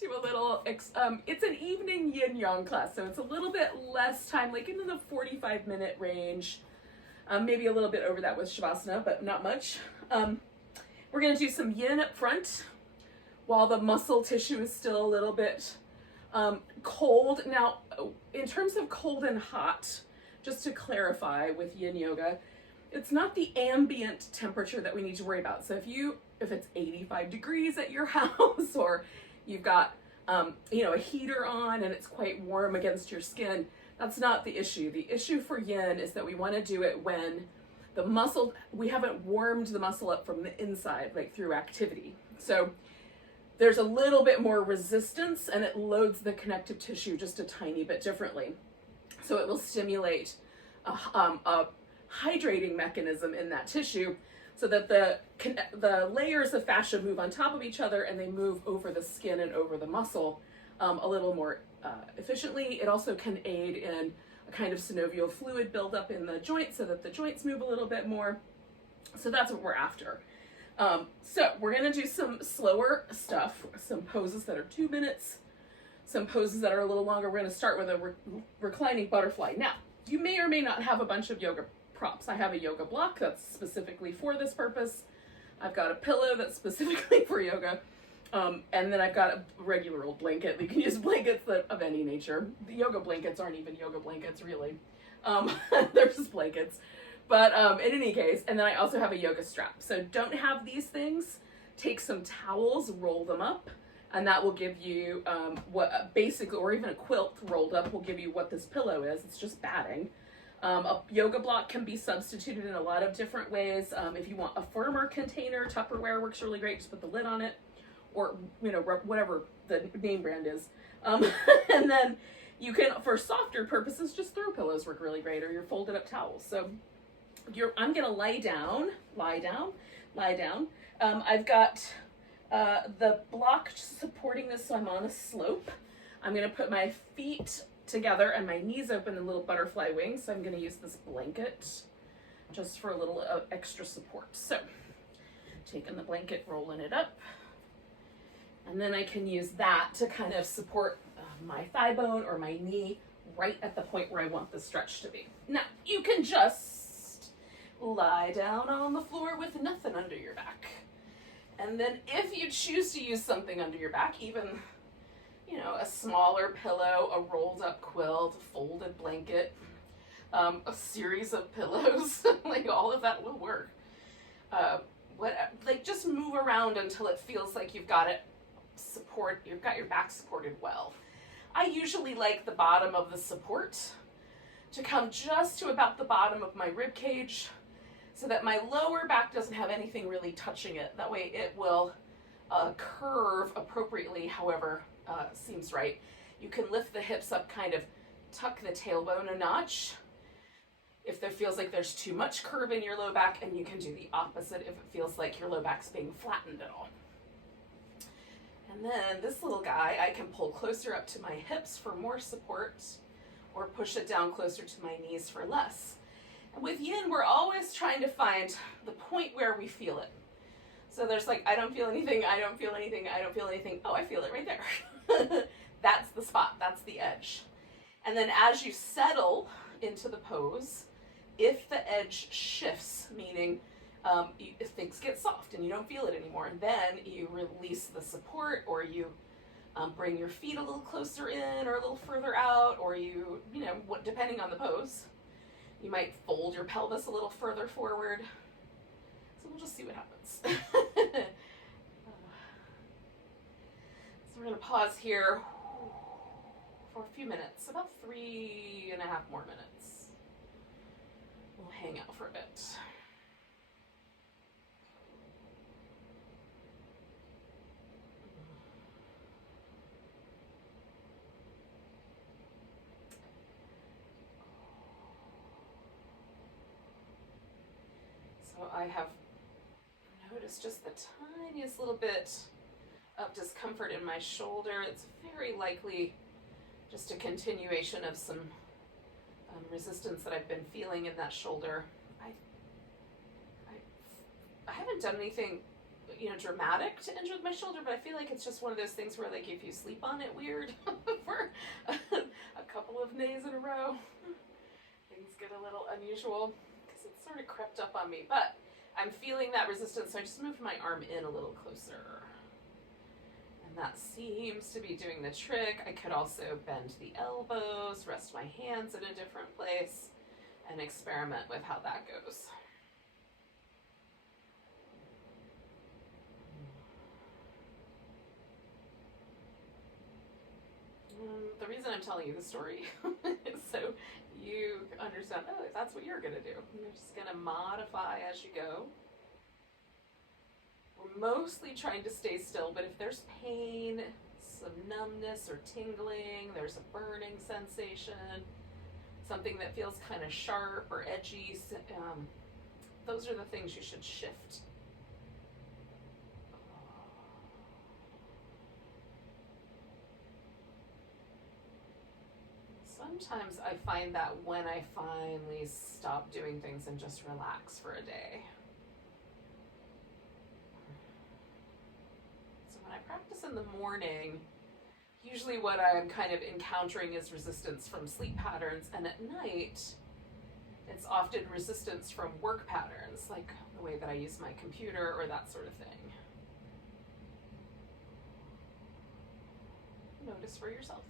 to a little, it's an evening yin yang class, so it's a little bit less time, like in the 45-minute range, maybe a little bit over that with Shavasana, but not much. We're gonna do some yin up front while the muscle tissue is still a little bit cold. Now, in terms of cold and hot, just to clarify with yin yoga, it's not the ambient temperature that we need to worry about. So if it's 85 degrees at your house, or you've got a heater on and it's quite warm against your skin, that's not the issue. The issue for yin is that we want to do it when the muscle, we haven't warmed the muscle up from the inside, like through activity. So there's a little bit more resistance and it loads the connective tissue just a tiny bit differently. So it will stimulate a hydrating mechanism in that tissue so that the layers of fascia move on top of each other and they move over the skin and over the muscle a little more efficiently. It also can aid in a kind of synovial fluid buildup in the joints so that the joints move a little bit more. So that's what we're after. So we're gonna do some slower stuff, some poses that are 2 minutes, some poses that are a little longer. We're gonna start with a reclining butterfly. Now, you may or may not have a bunch of yoga props. I have a yoga block that's specifically for this purpose. I've got a pillow that's specifically for yoga. And then I've got a regular old blanket. You can use blankets of any nature. The yoga blankets aren't even yoga blankets, really. They're just blankets. But in any case, and then I also have a yoga strap. So don't have these things. Take some towels, roll them up, and that will give you or even a quilt rolled up will give you what this pillow is. It's just batting. A yoga block can be substituted in a lot of different ways. If you want a firmer container, Tupperware works really great. Just put the lid on it, or whatever the name brand is. And then you can, for softer purposes, just throw pillows work really great, or your folded up towels. So I'm gonna lie down. I've got the block supporting this, so I'm on a slope. I'm gonna put my feet together and my knees open in little butterfly wings. So I'm gonna use this blanket just for a little extra support. So taking the blanket, rolling it up, and then I can use that to kind of support my thigh bone or my knee right at the point where I want the stretch to be. Now, you can just lie down on the floor with nothing under your back. And then if you choose to use something under your back, even, a smaller pillow, a rolled up quilt, a folded blanket, a series of pillows, like all of that will work. Just move around until it feels like you've got your back supported well. I usually like the bottom of the support to come just to about the bottom of my rib cage so that my lower back doesn't have anything really touching it. That way it will curve appropriately, however seems right. You can lift the hips up, kind of tuck the tailbone a notch if there feels like there's too much curve in your low back, and you can do the opposite if it feels like your low back's being flattened at all. And then this little guy, I can pull closer up to my hips for more support, or push it down closer to my knees for less. And with yin, we're always trying to find the point where we feel it. So there's I don't feel anything, I don't feel anything, I don't feel anything. Oh, I feel it right there. That's the spot, that's the edge. And then as you settle into the pose, if the edge shifts, meaning if things get soft and you don't feel it anymore, then you release the support, or you bring your feet a little closer in or a little further out, or depending on the pose, you might fold your pelvis a little further forward. So we'll just see what happens. So we're gonna pause here for a few minutes, about 3.5 more minutes. We'll hang out for a bit. So I have noticed just the tiniest little bit of discomfort in my shoulder. It's very likely just a continuation of some resistance that I've been feeling in that shoulder. I haven't done anything you know, dramatic to injure my shoulder, but I feel like it's just one of those things where, like, if you sleep on it weird for a couple of days in a row, things get a little unusual because it's sort of crept up on me. But I'm feeling that resistance, so I just moved my arm in a little closer. And that seems to be doing the trick. I could also bend the elbows, rest my hands in a different place, and experiment with how that goes. The reason I'm telling you the story is so you understand, oh, that's what you're going to do. You're just going to modify as you go. We're mostly trying to stay still, but if there's pain, some numbness or tingling, there's a burning sensation, something that feels kind of sharp or edgy, those are the things you should shift. Sometimes I find that when I finally stop doing things and just relax for a day. So when I practice in the morning, usually what I'm kind of encountering is resistance from sleep patterns, and at night, it's often resistance from work patterns, like the way that I use my computer or that sort of thing. Notice for yourself.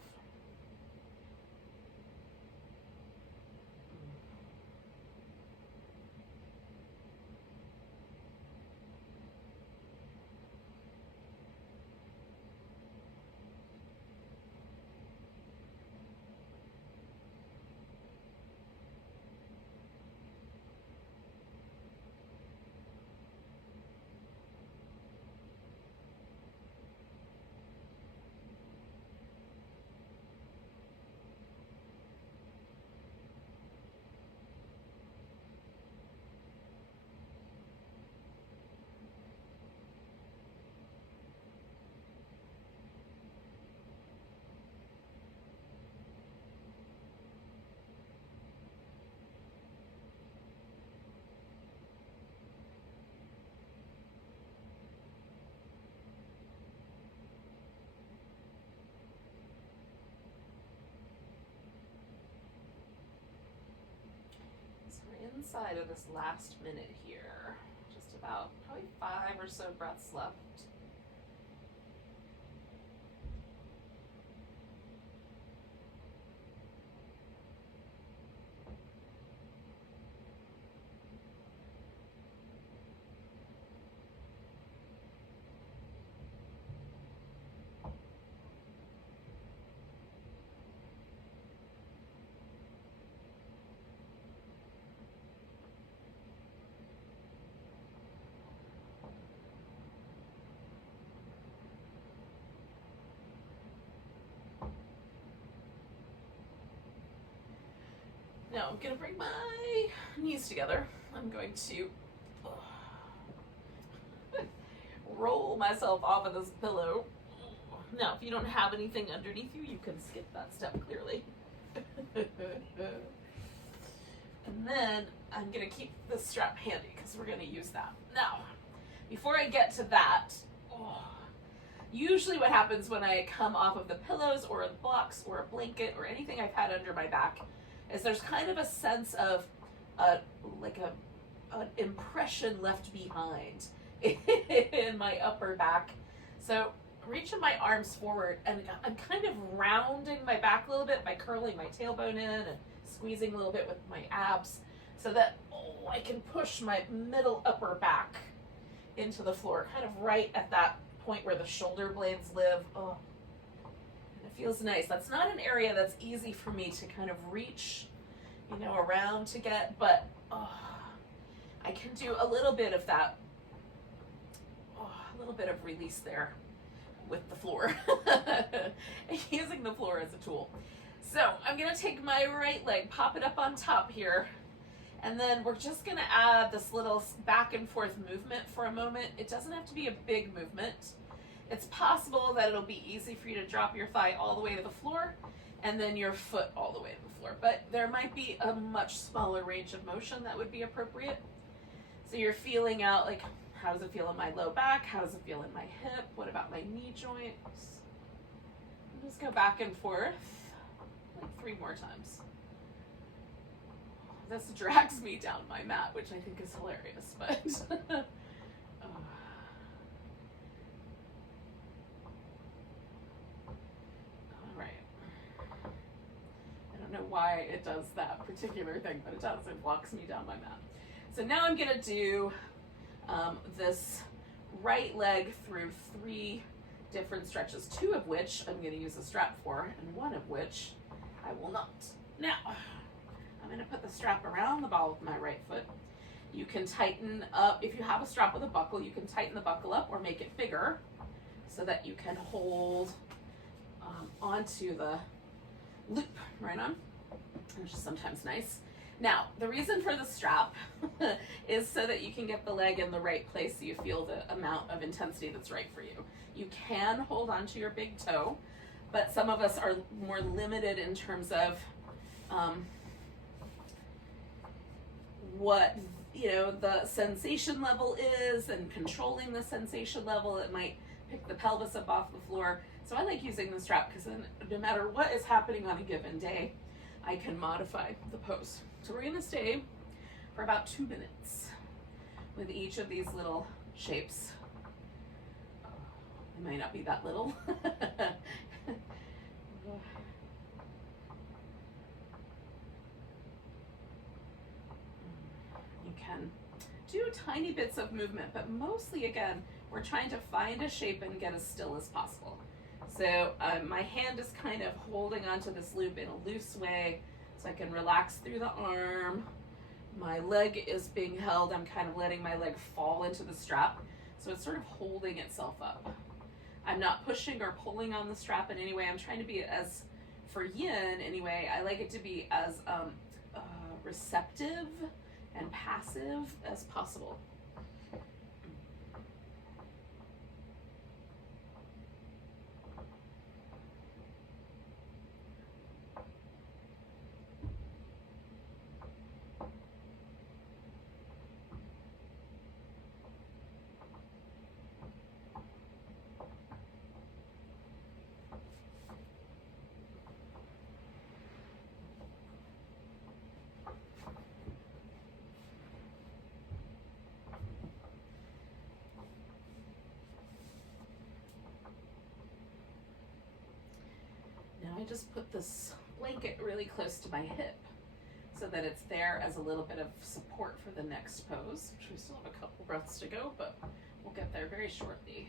Inside of this last minute here, just about probably 5 or so breaths left. Now I'm going to bring my knees together. I'm going to roll myself off of this pillow. Now, if you don't have anything underneath you, you can skip that step clearly. And then I'm going to keep this strap handy because we're going to use that. Now, before I get to that, usually what happens when I come off of the pillows or the blocks or a blanket or anything I've had under my back is there's kind of a sense of an impression left behind in my upper back. So reaching my arms forward, and I'm kind of rounding my back a little bit by curling my tailbone in and squeezing a little bit with my abs so that I can push my middle upper back into the floor, kind of right at that point where the shoulder blades live. It feels nice. That's not an area that's easy for me to kind of reach, around to get, but I can do a little bit of that, a little bit of release there with the floor, using the floor as a tool. So I'm gonna take my right leg, pop it up on top here, and then we're just gonna add this little back and forth movement for a moment. It doesn't have to be a big movement. It's possible that it'll be easy for you to drop your thigh all the way to the floor and then your foot all the way to the floor. But there might be a much smaller range of motion that would be appropriate. So you're feeling out like How does it feel in my low back? How does it feel in my hip? What about my knee joints? And just go back and forth like 3 more times. This drags me down my mat, which I think is hilarious, but all right. I don't know why it does that particular thing, but it does. It walks me down my mat. So now I'm gonna do this right leg through 3 different stretches, 2 of which I'm gonna use a strap for, and 1 of which I will not. Now, I'm gonna put the strap around the ball of my right foot. You can tighten up, if you have a strap with a buckle, you can tighten the buckle up or make it bigger so that you can hold onto the loop right on, which is sometimes nice. Now, the reason for the strap is so that you can get the leg in the right place so you feel the amount of intensity that's right for you. You can hold on to your big toe, but some of us are more limited in terms of what, you know, the sensation level is, and controlling the sensation level. It might pick the pelvis up off the floor. So I like using the strap because then no matter what is happening on a given day, I can modify the pose. So we're gonna stay for about 2 minutes with each of these little shapes. It might not be that little. You can do tiny bits of movement, but mostly, again, we're trying to find a shape and get as still as possible. So my hand is kind of holding onto this loop in a loose way so I can relax through the arm. My leg is being held. I'm kind of letting my leg fall into the strap. So it's sort of holding itself up. I'm not pushing or pulling on the strap in any way. I'm trying to be as, for yin anyway, I like it to be as receptive and passive as possible. I just put this blanket really close to my hip so that it's there as a little bit of support for the next pose, which we still have a couple breaths to go, but we'll get there very shortly.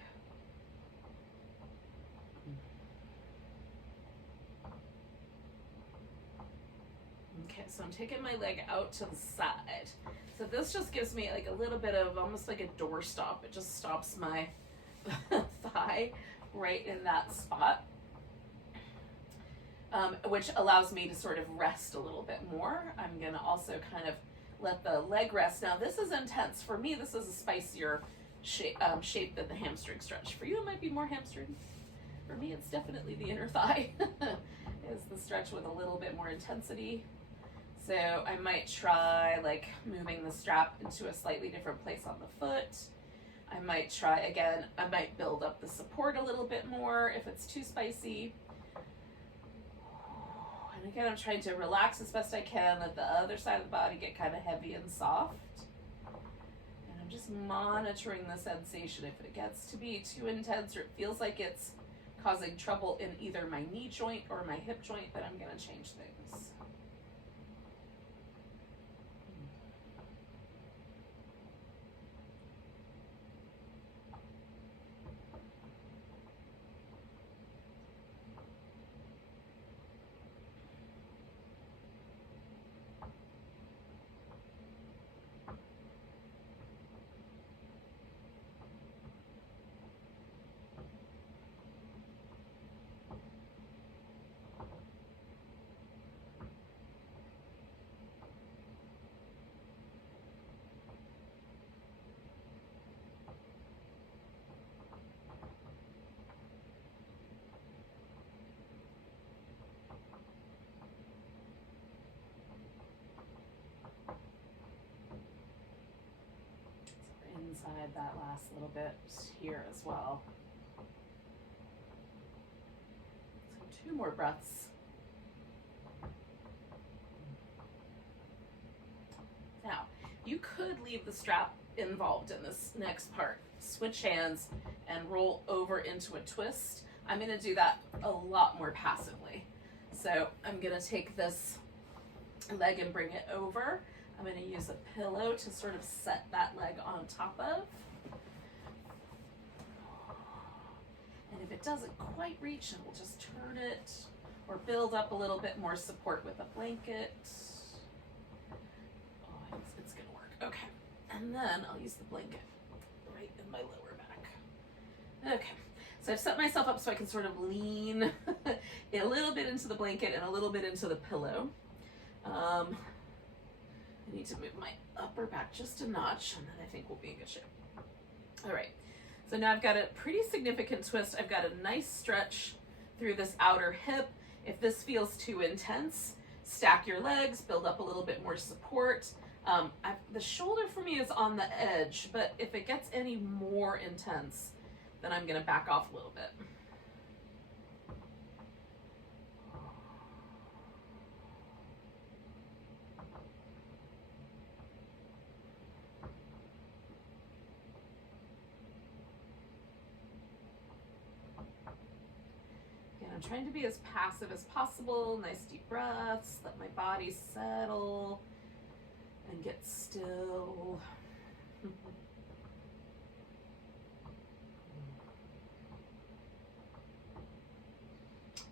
Okay, so I'm taking my leg out to the side. So this just gives me like a little bit of almost like a door stop. It just stops my thigh right in that spot. Which allows me to sort of rest a little bit more. I'm gonna also kind of let the leg rest. Now this is intense. For me, this is a spicier shape than the hamstring stretch. For you, it might be more hamstring. For me, it's definitely the inner thigh is the stretch with a little bit more intensity. So I might try like moving the strap into a slightly different place on the foot. I might try again, I might build up the support a little bit more if it's too spicy. And again, I'm trying to relax as best I can, let the other side of the body get kind of heavy and soft. And I'm just monitoring the sensation. If it gets to be too intense or it feels like it's causing trouble in either my knee joint or my hip joint, then I'm going to change things. ride that last little bit here as well. So 2 more breaths. Now, you could leave the strap involved in this next part. Switch hands and roll over into a twist. I'm gonna do that a lot more passively. So I'm gonna take this leg and bring it over. I'm gonna use a pillow to sort of set that leg on top of. And if it doesn't quite reach, then we'll just turn it or build up a little bit more support with a blanket. Oh, it's gonna work. Okay, and then I'll use the blanket right in my lower back. Okay, so I've set myself up so I can sort of lean a little bit into the blanket and a little bit into the pillow. I need to move my upper back just a notch, and then I think we'll be in good shape. All right, so now I've got a pretty significant twist. I've got a nice stretch through this outer hip. If this feels too intense, stack your legs, build up a little bit more support. The shoulder for me is on the edge, but if it gets any more intense, then I'm gonna back off a little bit. Again, I'm trying to be as passive as possible. Nice deep breaths, let my body settle and get still.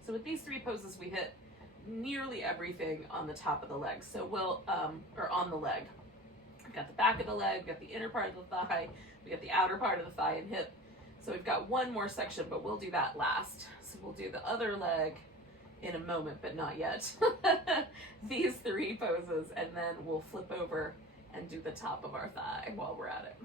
So with these 3 poses, we hit nearly everything on the top of the leg. So we'll, or on the leg. We've got the back of the leg, we've got the inner part of the thigh, we got the outer part of the thigh and hip. So we've got 1 more section, but we'll do that last. So we'll do the other leg in a moment, but not yet. These 3 poses, and then we'll flip over and do the top of our thigh while we're at it.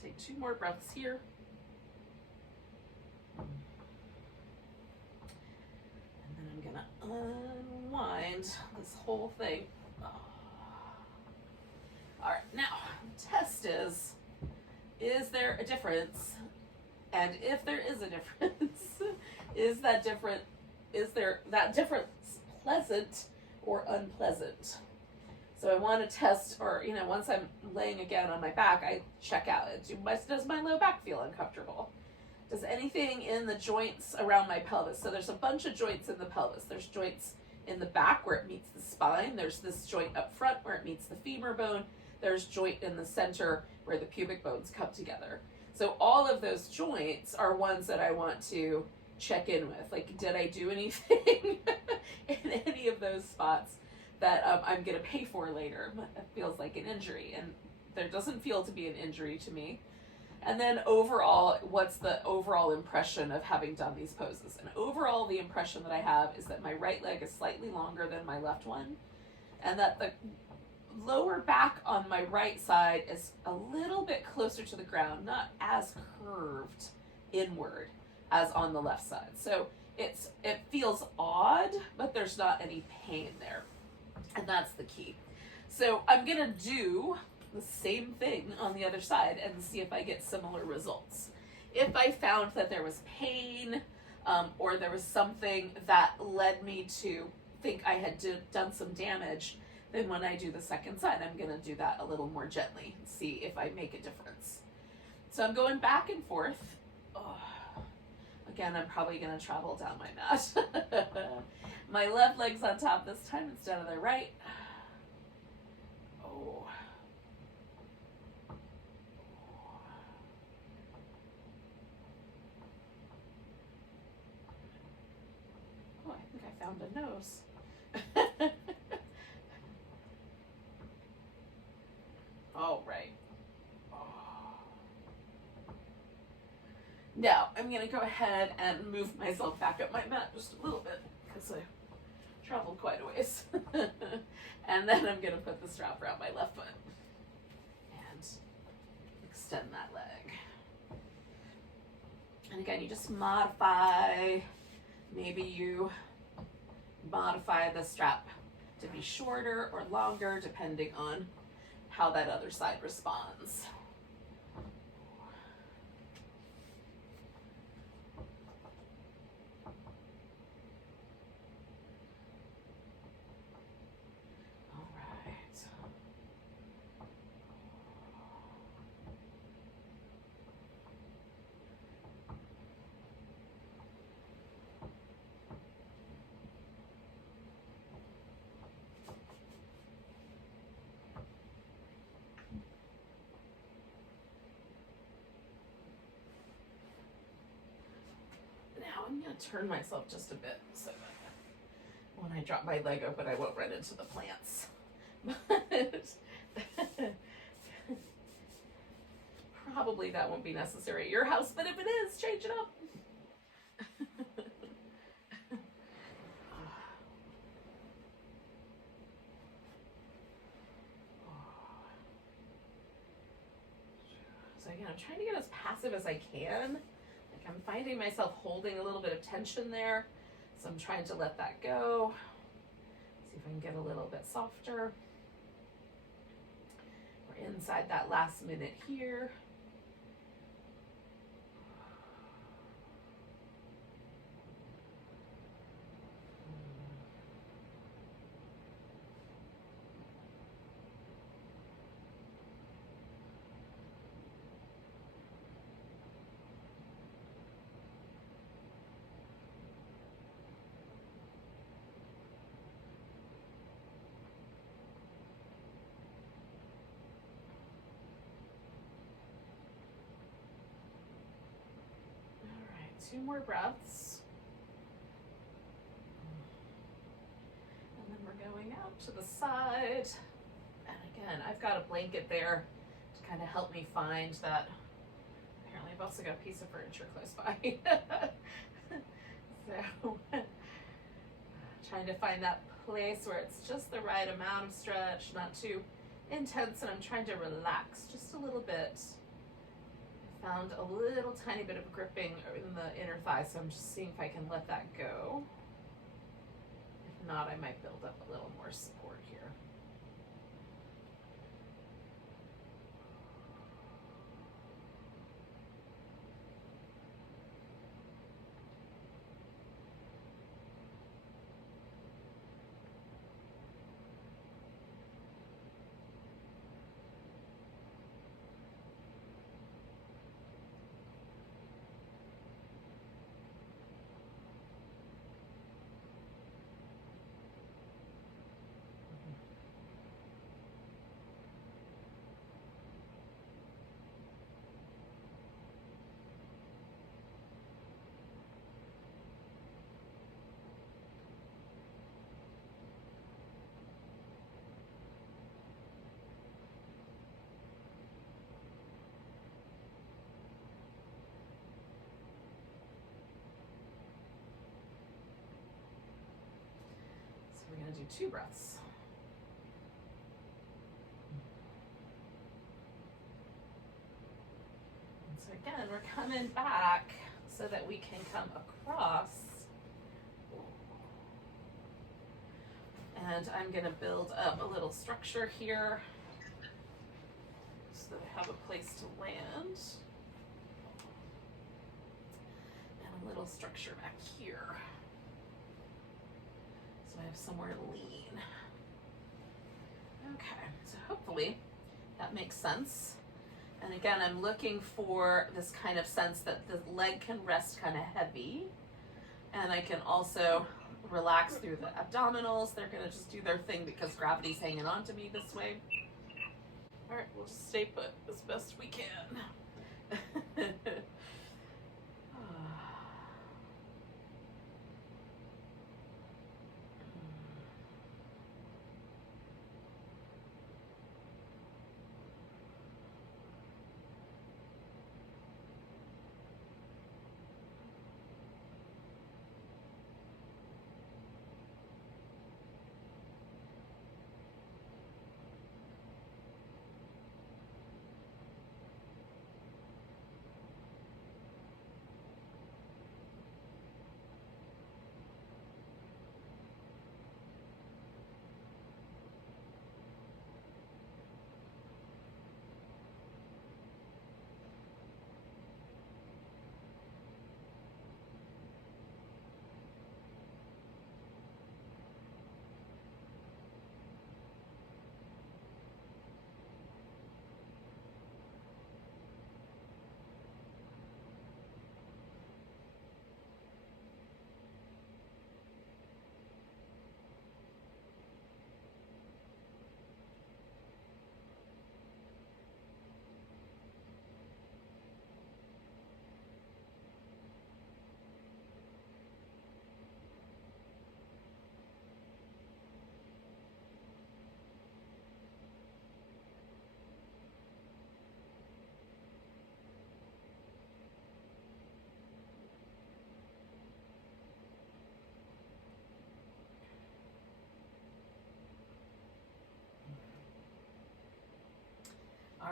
Take 2 more breaths here. And then I'm gonna unwind this whole thing. All right, now the test is there a difference? And if there is a difference, is that difference pleasant or unpleasant? So I want to test, or, once I'm laying again on my back, I check out. Does my low back feel uncomfortable? Does anything in the joints around my pelvis? So there's a bunch of joints in the pelvis. There's joints in the back where it meets the spine. There's this joint up front where it meets the femur bone. There's joint in the center where the pubic bones come together. So all of those joints are ones that I want to check in with. Like, did I do anything in any of those spots that I'm going to pay for later? It feels like an injury, and there doesn't feel to be an injury to me. And then overall, what's the overall impression of having done these poses? And overall, the impression that I have is that my right leg is slightly longer than my left one, and that the lower back on my right side is a little bit closer to the ground, not as curved inward as on the left side. So it feels odd, but there's not any pain there. And that's the key. So I'm gonna do the same thing on the other side and see if I get similar results. If I found that there was pain, or there was something that led me to think I had done some damage, then when I do the second side, I'm gonna do that a little more gently and see if I make a difference. So I'm going back and forth. Oh. Again, I'm probably gonna travel down my mat. My left leg's on top this time instead of the right. Oh. found a nose. All right. Now I'm gonna go ahead and move myself back up my mat just a little bit because I traveled quite a ways. And then I'm gonna put the strap around my left foot and extend that leg. And again, you just modify, maybe you modify the strap to be shorter or longer depending on how that other side responds. Now I'm going to turn myself just a bit so that when I drop my leg open, I won't run into the plants. But probably that won't be necessary at your house, but if it is, change it up. So again, I'm trying to get as passive as I can. Like I'm finding myself holding a little bit of tension there. So I'm trying to let that go. See if I can get a little bit softer. We're inside that last minute here. Two more breaths. And then we're going out to the side. And again, I've got a blanket there to kind of help me find that. Apparently I've also got a piece of furniture close by. So trying to find that place where it's just the right amount of stretch, not too intense, and I'm trying to relax just a little bit. Found a little tiny bit of gripping in the inner thigh, so I'm just seeing if I can let that go. If not, I might build up a little more support here. We're going to do 2 breaths. And so again, we're coming back so that we can come across. And I'm going to build up a little structure here so that I have a place to land. And a little structure back here. So I have somewhere to lean. Okay, so hopefully that makes sense. And again, I'm looking for this kind of sense that the leg can rest kind of heavy. And I can also relax through the abdominals. They're gonna just do their thing because gravity's hanging on to me this way. All right, we'll just stay put as best we can.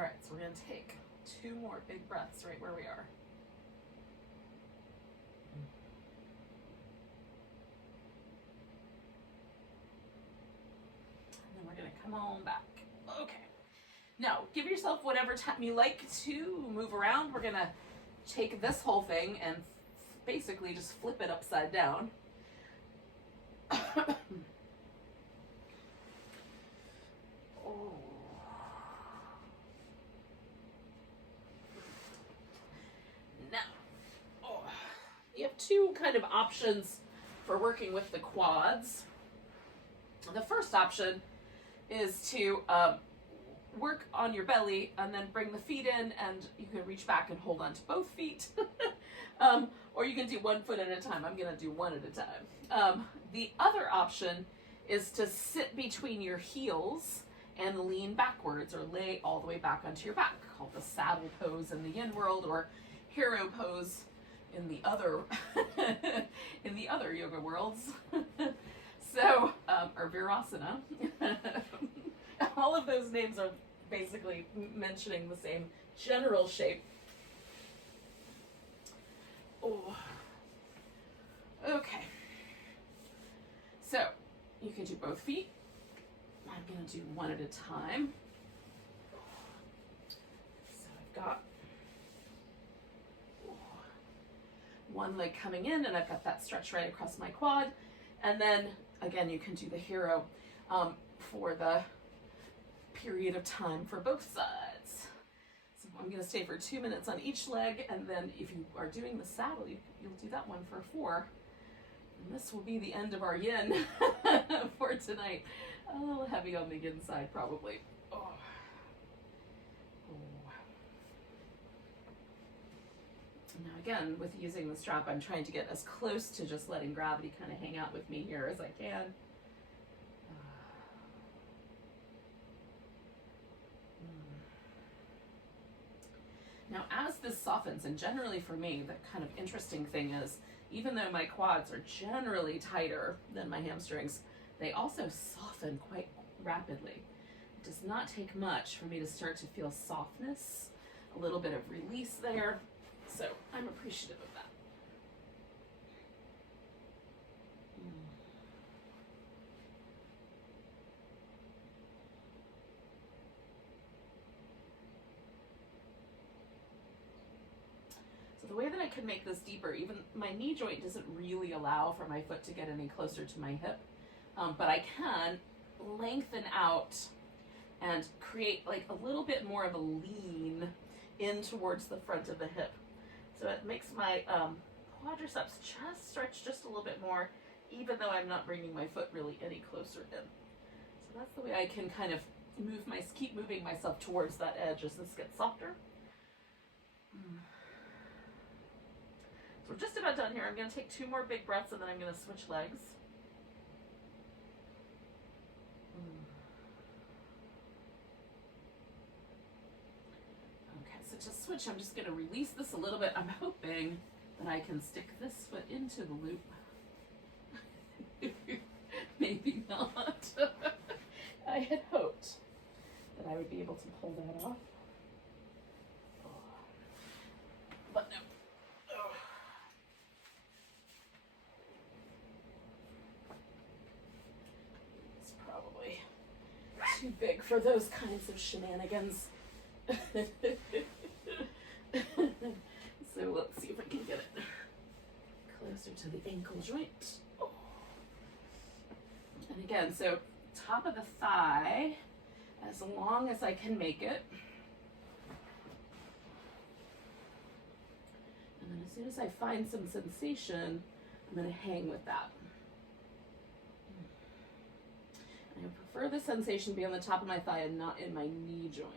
All right, so we're gonna take 2 more big breaths right where we are. And then we're gonna come on back. Okay. Now, give yourself whatever time you like to move around. We're gonna take this whole thing and basically just flip it upside down. Oh. Now, you have 2 kind of options for working with the quads. The first option is to work on your belly and then bring the feet in, and you can reach back and hold on to both feet. Or you can do 1 foot at a time. I'm gonna do 1 at a time. The other option is to sit between your heels and lean backwards or lay all the way back onto your back, called the saddle pose in the yin world, or hero pose in the other in the other yoga worlds. So, or virasana. All of those names are basically mentioning the same general shape. Oh. Okay. So, you can do both feet. I'm going to do 1 at a time. So I've got 1 leg coming in, and I've got that stretch right across my quad. And then, again, you can do the hero for the period of time for both sides. So I'm going to stay for 2 minutes on each leg, and then if you are doing the saddle, you'll do that one for 4. And this will be the end of our yin for tonight. A little heavy on the yin side, probably. Oh. Oh. Now again, with using the strap, I'm trying to get as close to just letting gravity kind of hang out with me here as I can. Now, as this softens, and generally for me, the kind of interesting thing is, even though my quads are generally tighter than my hamstrings, they also soften quite rapidly. It does not take much for me to start to feel softness, a little bit of release there. So I'm appreciative of that. The way that I can make this deeper, even my knee joint doesn't really allow for my foot to get any closer to my hip, but I can lengthen out and create like a little bit more of a lean in towards the front of the hip. So it makes my quadriceps just stretch just a little bit more, even though I'm not bringing my foot really any closer in. So that's the way I can kind of keep moving myself towards that edge as this gets softer. We're just about done here. I'm going to take 2 more big breaths, and then I'm going to switch legs. Okay, so to switch, I'm just going to release this a little bit. I'm hoping that I can stick this foot into the loop. Maybe not. I had hoped that I would be able to pull that off. But no. Too big for those kinds of shenanigans. So let's see if I can get it closer to the ankle joint. And again, so top of the thigh, as long as I can make it. And then as soon as I find some sensation, I'm going to hang with that. I prefer the sensation to be on the top of my thigh and not in my knee joint.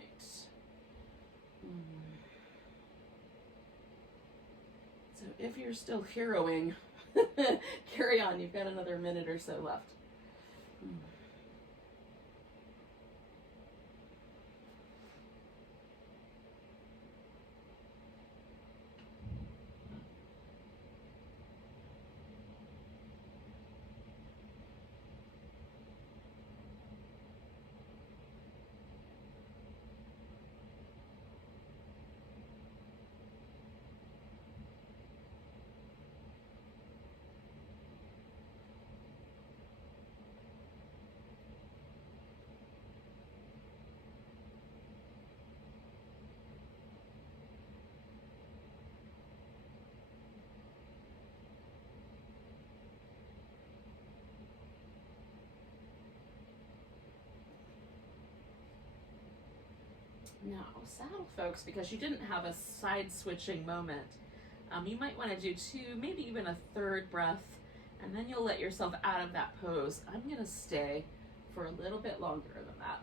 So if you're still heroing, carry on. You've got another minute or so left. Now, saddle folks, because you didn't have a side switching moment, you might want to do 2, maybe even a 3rd breath, and then you'll let yourself out of that pose. I'm going to stay for a little bit longer than that.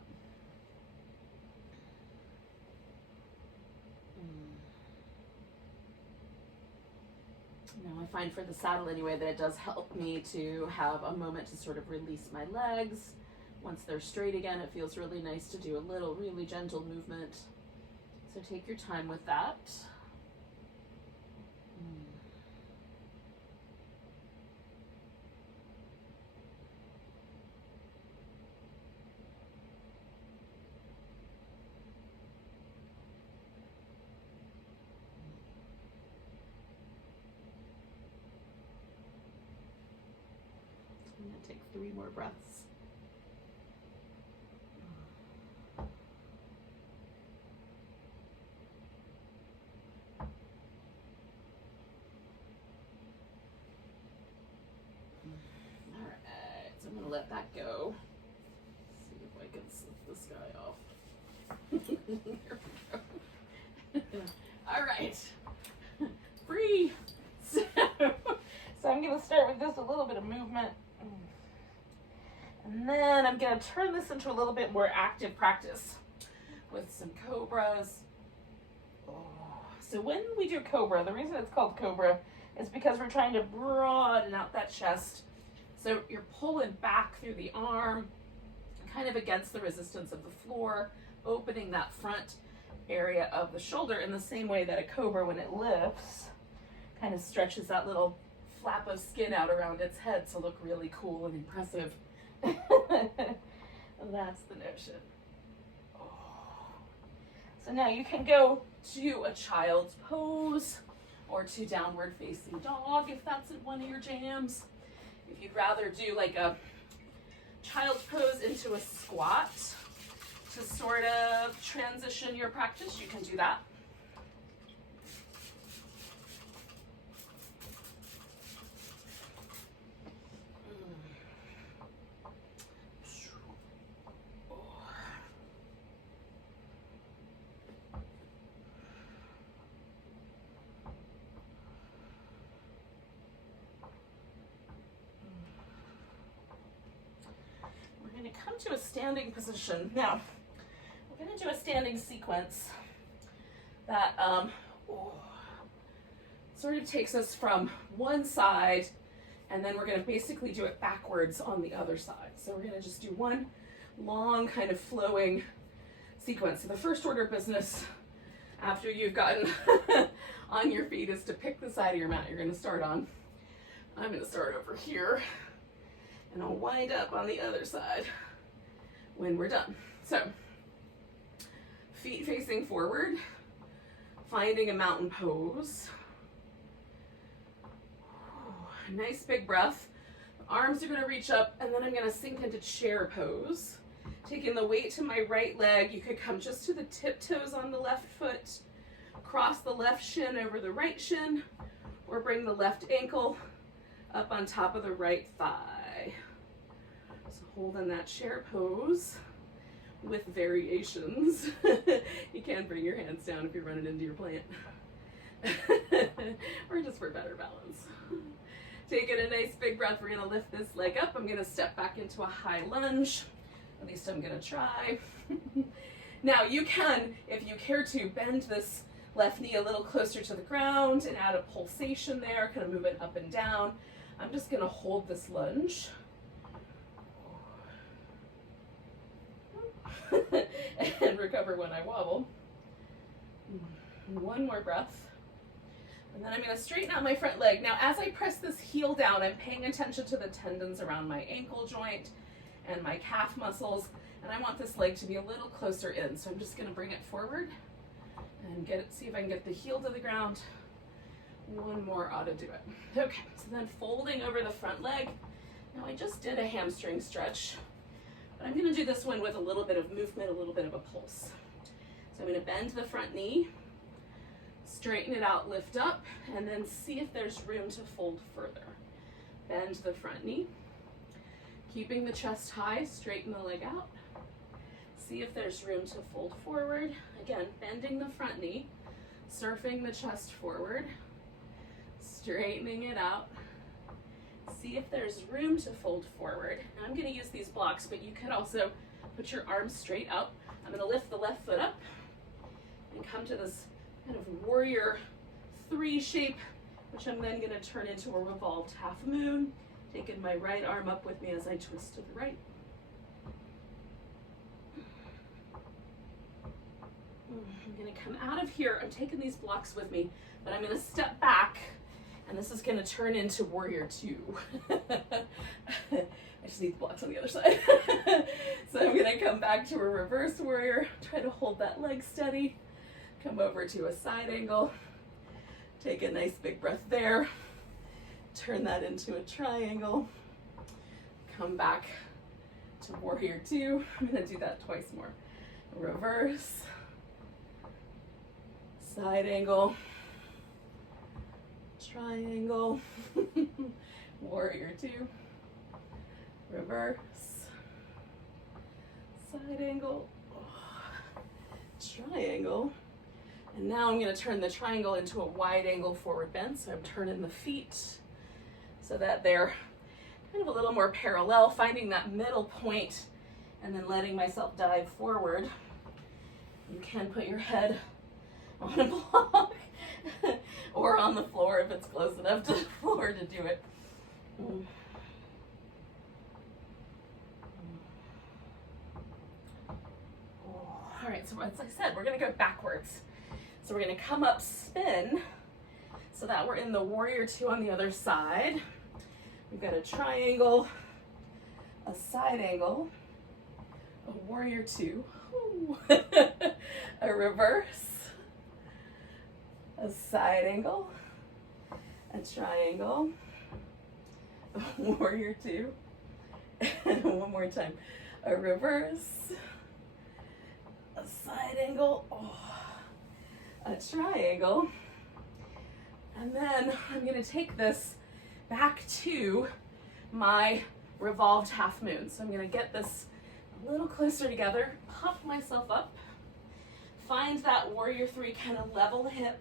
Now I find for the saddle anyway that it does help me to have a moment to sort of release my legs. Once they're straight again, it feels really nice to do a little really gentle movement. So take your time with that. I'm going to take 3 more breaths. I'm gonna let that go. See if I can slip this guy off. There we go. All right, free. So I'm gonna start with just a little bit of movement, and then I'm gonna turn this into a little bit more active practice with some cobras. So when we do Cobra, the reason it's called Cobra is because we're trying to broaden out that chest. So you're pulling back through the arm, kind of against the resistance of the floor, opening that front area of the shoulder in the same way that a cobra, when it lifts, kind of stretches that little flap of skin out around its head to look really cool and impressive. That's the notion. So now you can go to a child's pose or to downward facing dog if that's one of your jams. If you'd rather do like a child's pose into a squat to sort of transition your practice, you can do that. Come to a standing position. Now, we're going to do a standing sequence that sort of takes us from one side, and then we're going to basically do it backwards on the other side. So we're going to just do one long kind of flowing sequence. So the first order of business after you've gotten on your feet is to pick the side of your mat you're going to start on. I'm going to start over here, and I'll wind up on the other side when we're done. So, feet facing forward, finding a mountain pose. Nice big breath. Arms are going to reach up, and then I'm going to sink into chair pose. Taking the weight to my right leg, you could come just to the tiptoes on the left foot, cross the left shin over the right shin, or bring the left ankle up on top of the right thigh. So holding that chair pose with variations. You can bring your hands down if you're running into your plant. Or just for better balance. Taking a nice big breath, we're gonna lift this leg up. I'm gonna step back into a high lunge. At least I'm gonna try. Now you can, if you care to, bend this left knee a little closer to the ground and add a pulsation there, kind of move it up and down. I'm just gonna hold this lunge. And recover when I wobble. One more breath. And then I'm going to straighten out my front leg. Now, as I press this heel down, I'm paying attention to the tendons around my ankle joint and my calf muscles. And I want this leg to be a little closer in. So I'm just going to bring it forward and see if I can get the heel to the ground. One more ought to do it. Okay, so then folding over the front leg. Now, I just did a hamstring stretch, but I'm going to do this one with a little bit of movement, a little bit of a pulse. So I'm going to bend the front knee, straighten it out, lift up, and then see if there's room to fold further. Bend the front knee, keeping the chest high, straighten the leg out. See if there's room to fold forward. Again, bending the front knee, surfing the chest forward, straightening it out. See if there's room to fold forward. And I'm gonna use these blocks, but you could also put your arms straight up. I'm gonna lift the left foot up and come to this kind of warrior 3 shape, which I'm then gonna turn into a revolved half moon, taking my right arm up with me as I twist to the right. I'm gonna come out of here. I'm taking these blocks with me, but I'm gonna step back, and this is gonna turn into warrior 2. I just need the blocks on the other side. So I'm gonna come back to a reverse warrior, try to hold that leg steady, come over to a side angle, take a nice big breath there, turn that into a triangle, come back to warrior 2. I'm gonna do that twice more. Reverse, side angle, triangle, warrior 2, reverse, side angle, triangle. And now I'm going to turn the triangle into a wide angle forward bend. So I'm turning the feet so that they're kind of a little more parallel, finding that middle point and then letting myself dive forward. You can put your head on a block or on the floor if it's close enough to the floor to do it. All right, so as I said, we're gonna go backwards. So we're gonna come up, spin, so that we're in the warrior 2 on the other side. We've got a triangle, a side angle, a warrior 2, a reverse, a side angle, a triangle, a warrior 2, and one more time, a reverse, a side angle, a triangle, and then I'm going to take this back to my revolved half moon. So I'm going to get this a little closer together, pop myself up, find that warrior 3 kind of level hip,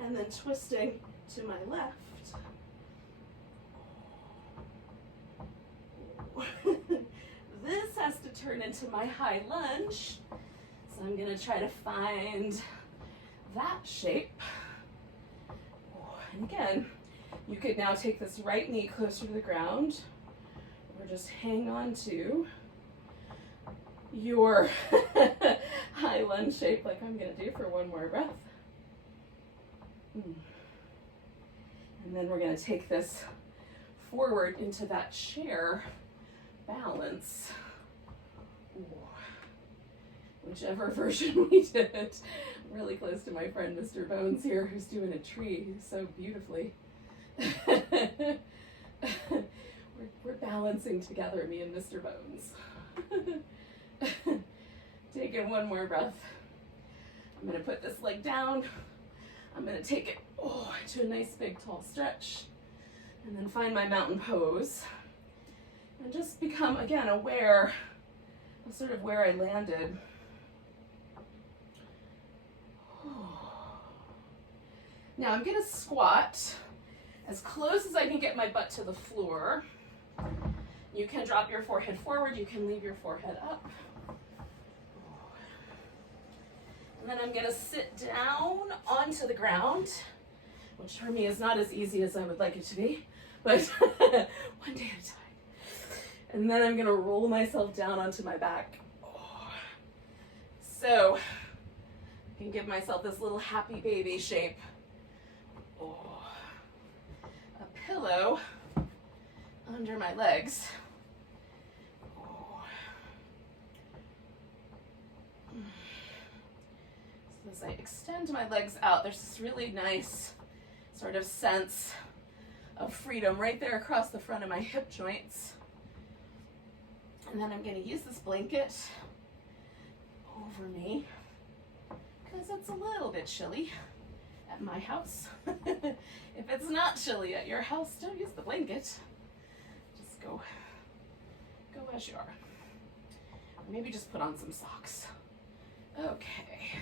and then twisting to my left. This has to turn into my high lunge. So I'm going to try to find that shape. And again, you could now take this right knee closer to the ground, or just hang on to your high lunge shape like I'm going to do for one more breath. And then we're going to take this forward into that chair balance. Whichever version we did. Really close to my friend Mr. Bones here, who's doing a tree so beautifully. we're balancing together, me and Mr. Bones. Taking one more breath. I'm going to put this leg down. I'm going to take it to a nice big tall stretch, and then find my mountain pose. And just become, again, aware of sort of where I landed. Now I'm going to squat as close as I can get my butt to the floor. You can drop your forehead forward, you can leave your forehead up. And then I'm going to sit down onto the ground, which for me is not as easy as I would like it to be, but one day at a time. And then I'm going to roll myself down onto my back. So I can give myself this little happy baby shape. A pillow under my legs. So as I extend my legs out, there's this really nice sort of sense of freedom right there across the front of my hip joints. And then I'm going to use this blanket over me because it's a little bit chilly at my house. If it's not chilly at your house, don't use the blanket. Just go as you are. Maybe just put on some socks. Okay.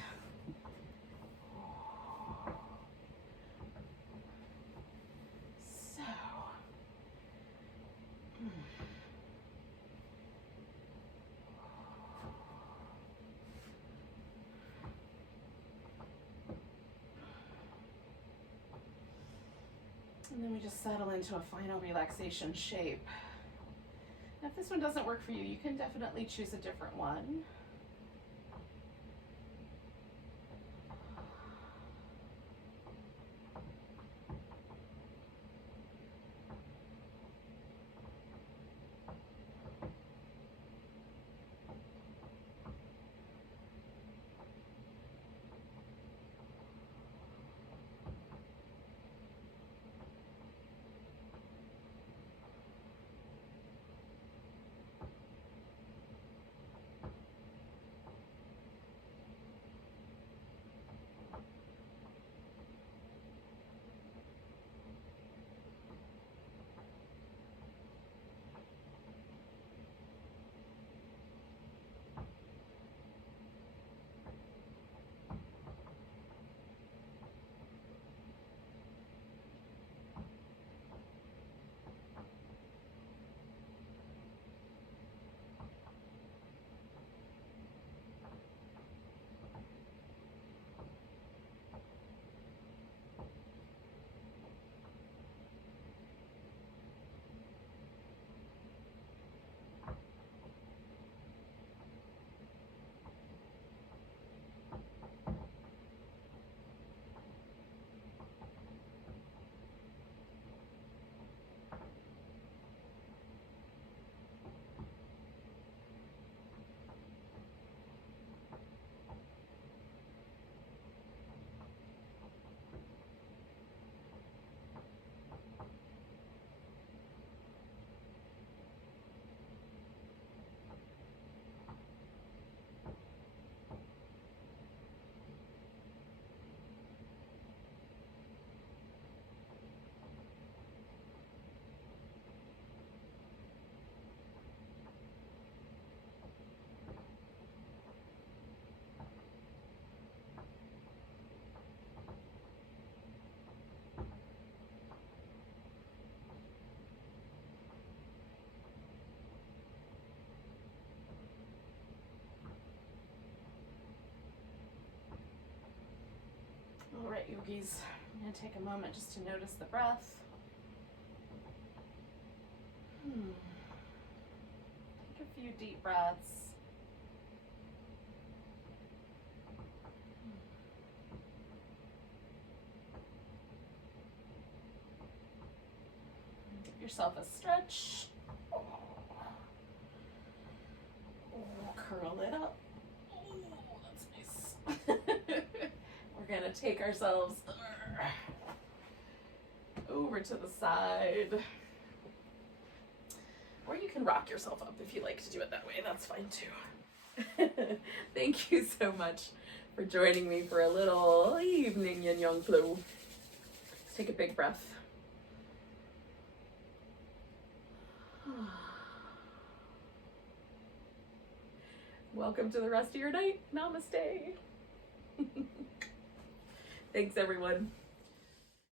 So. And then we just settle into a final relaxation shape. Now, if this one doesn't work for you, you can definitely choose a different one. All right, yogis, I'm going to take a moment just to notice the breath. Take a few deep breaths. Give yourself a stretch. Curl it up. That's nice. We're gonna take ourselves over to the side. Or you can rock yourself up if you like to do it that way. That's fine too. Thank you so much for joining me for a little evening yin yang flow. Let's take a big breath. Welcome to the rest of your night. Namaste. Thanks, everyone.